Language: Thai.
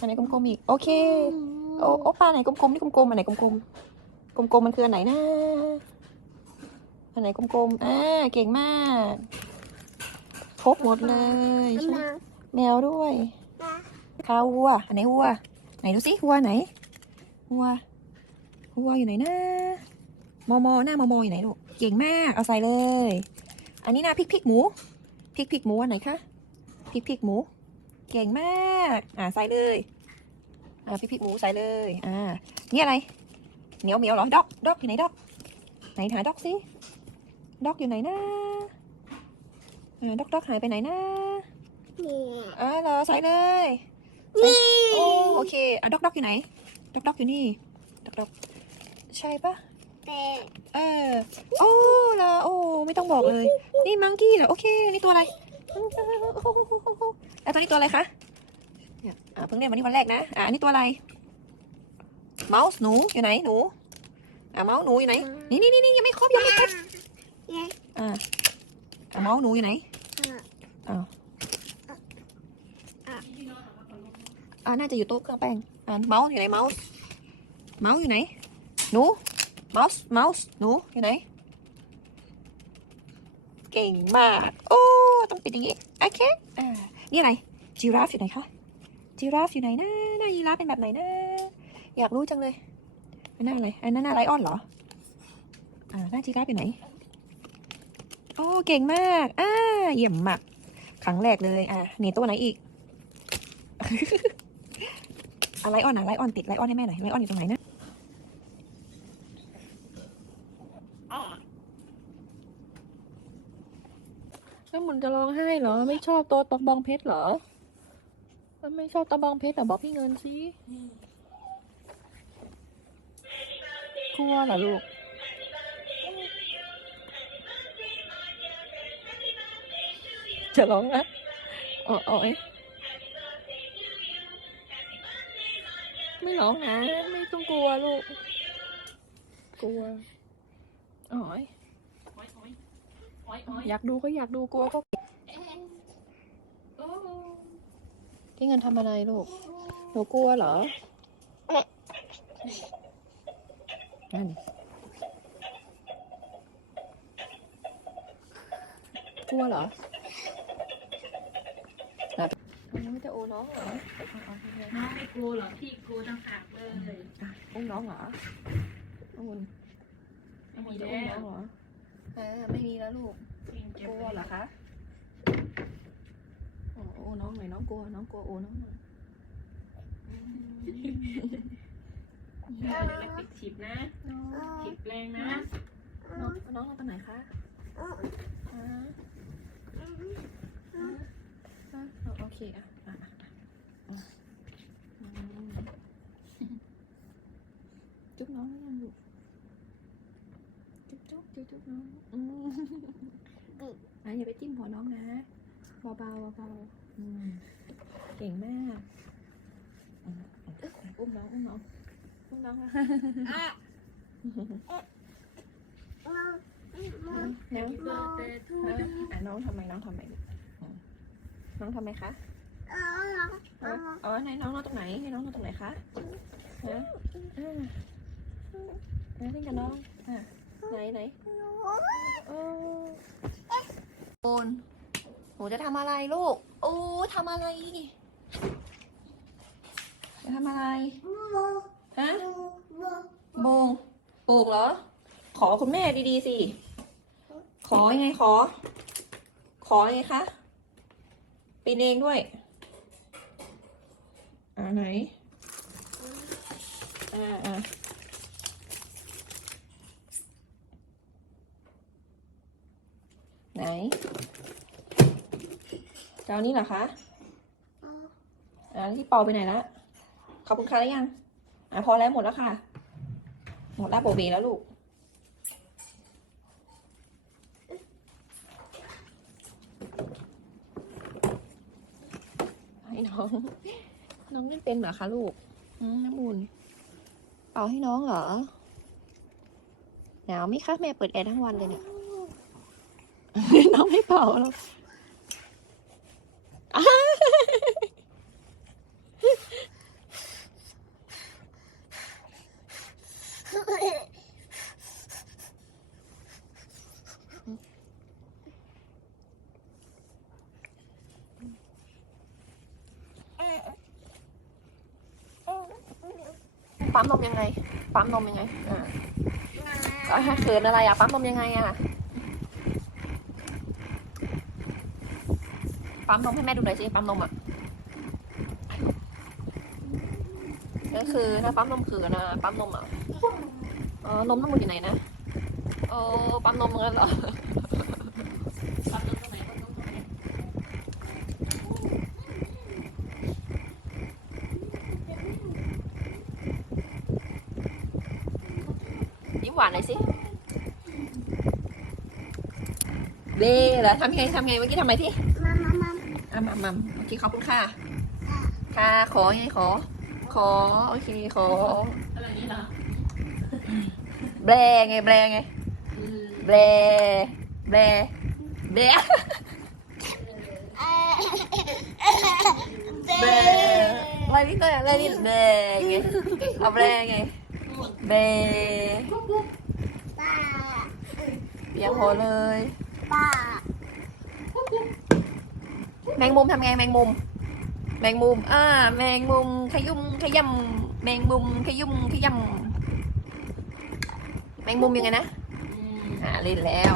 อันไหนกลมๆอีก โอเค โอ้โอ้ปลาไหนกลมๆนี่กลมๆอันไหนกลมๆกลมๆมันคืออันไหนนะอันไหนกลมๆอ่าเก่งมากครบหมดเลยใช่ไหมแมวด้วยข้าววัวอันไหนวัว ไหนดูสิวัวไหนวัววัวอยู่ไหนนะมอมอหน้ามอมออยู่ไหนลูกเก่งมากเอาใส่เลย อันนี้นะพริกพริกหมูพริกพริกหมูอันไหนคะพริกพริกหมู เก่งมาก อ่าใส่เลย อ่าพริกพริกหมูใส่เลย อ่า นี่อะไร เหมียวเหมียวเหรอด็อกด็อกอยู่ไหนด็อก ไหนหาด็อกสิด็อกอยู่ไหนนะอ่าด็อกด็อกหายไปไหนนะอ่าเหรอใส่เลยใส่โอ้โอเค อะด็อกด็อกอยู่ไหนด็อกด็อกอยู่นี่ด็อกด็อกใช่ปะเออ โอ้เหรอโอ้ ไม่ต้องบอกเลย นี่มังกี้เหรอ โอเค นี่ตัวอะไร แล้วตัวนี้ตัวอะไรคะเนี่ยอ่าเพิ่งเรียนวันนี้วันแรกนะ อ่าอันนี้ตัวอะไร เมาส์หนูอยู่ไหนหนู อ่าเมาส์หนูอยู่ไหน นี่นี่นี่ยังไม่ครบยังไม่ครบอ่าอ่าเมาส์หนูอยู่ไหนอ่าน่าจะอยู่โต๊ะเครื่องแป้งอ่าเมาส์อยู่ไหนเมาส์เมาส์อยู่ไหน หนู เมาส์เมาส์หนูอยู่ไหน เก่งมาก โอ้ ต้องปิดอย่างนี้โอเคอ่านี่อะไรจีราฟอยู่ไหนคะจีราฟอยู่ไหนนะหน้ายีราฟเป็นแบบไหนนะอยากรู้จังเลยอันหน้าอะไรอันนั้นหน้าไลออนเหรออ่าหน้าจีราฟอยู่ไหนโอ้เก่งมากอ่าเยี่ยมมากครั้งแรกเลยอ่านี่ตัวไหนอีกอะไรออนอะไลออนติดไลออนให้แม่หน่อยไลออนอยู่ตรงไหนนะแล้วมัน จะร้องไห้เหรอ ไม่ชอบตัวตะบองเพชรเหรอมันไม่ชอบตะบองเพชรแต่บอกพี่เงินสิกลัวเหรอลูกจะร้องนะอ๋ออ๋อยไม่ร้องนะไม่ต้องกลัวลูก กลัวอ๋อย อยากดูก็อยากดูกลัวก็พี่เงินทำอะไรลูก หนูกลัวเหรอ นั่นกลัวเหรอน้องจะโอน้องเหรอ น้องไม่กลัวหรอกพี่กลัวต่างหากเลยอะอุ้มน้องเหรออุ้มไม่อุ้มีมจะแล้อุ้มน้อวงเหรอ เออไม่มีแล้วลูกกลัวเหรอคะโอ้โอ้น้องหน่อยน้องกลัวน้องกลัวโอ้น้องหน่อยอืมเดี๋ยวปิดฉีบนะน้องฉีบแรงนะ น้องน้องนอนตรงไหนคะฮะฮะฮะโอเคอะอะอะอะอืมจุ๊บน้องหรือยังลูก จุ๊บจุ๊บจุ๊บจุ๊บน้องอืมอะอย่าไปจิ้มหัวน้องนะเบาๆเบาๆอืมเก่งมากอืมอุ้มน้องอุ้มน้องอุ้มน้องนะแล้วเปิดเตะทูอะน้องทำไมน้องทำไมอืมน้องทำไมคะอ๋อไหนน้องนอนตรงไหนให้น้องนอนตรงไหนคะฮะอ่าอ่าเล่นกับน้องอะ ไหนไหนโอ้โอนหนูจะทำอะไรลูก โอ้ทำอะไร จะทำอะไร ฮะ โบงปลูกเหรอ ขอคุณแม่ดีๆสิ ขอยังไงขอ ขอยังไงคะปีนเองด้วย อ่าไหน อ่าอ่า ไหนเจ้านี้เหรอคะอ่าที่เป่าไปไหนละขอบคุณค่ะแล้วยัง อ่าพอแล้วหมดแล้วค่ะ หมดแล้วโบเบแล้วลูกให้น้อง น้องเล่นเป็นเหรอคะลูกอืมน้ำมูลเป่าให้น้องเหรอ หนาวไหมคะแม่เปิดแอร์ทั้งวันเลยเนี่ย น้องให้เป่าแล้วปั๊มนมยังไง ปั๊มนมยังไง อ่าเขินอะไรอะ ปั๊มนมยังไงอะ ปั๊มนมให้แม่ดูหน่อยสิปั๊มนมอะก็คือถ้าปั๊มนมคือนะปั๊มนมอะอ๋อนมต้องอยู่ไหนนะโอ้ปั๊มนมงั้นเหรอปั๊มตรงไหนปั๊มตรงไหนยิ้มหวานหน่อยสิเบ้เหรอทำไงทำไงเมื่อกี้ทำไมที่ มามามาอะมามาโอเคขอบคุณค่ะ ค่ะ ขอไงขอ ขอ โอเค ขอ อะไรนี่เหรอแบรไงแบรไงอืมแบรแบรแบรแบรอะไรนี่ตัวอะไรนี่แบรไงเอาแบรไงแบรป้าเปียกหัวเลยป้า แมงมุมทำไงแมงมุม แมงมุม อ่า แมงมุมขยุ่มขยำแมงมุมขยุ่มขยำแมงมุมยังไงนะ อ่าเล่นแล้ว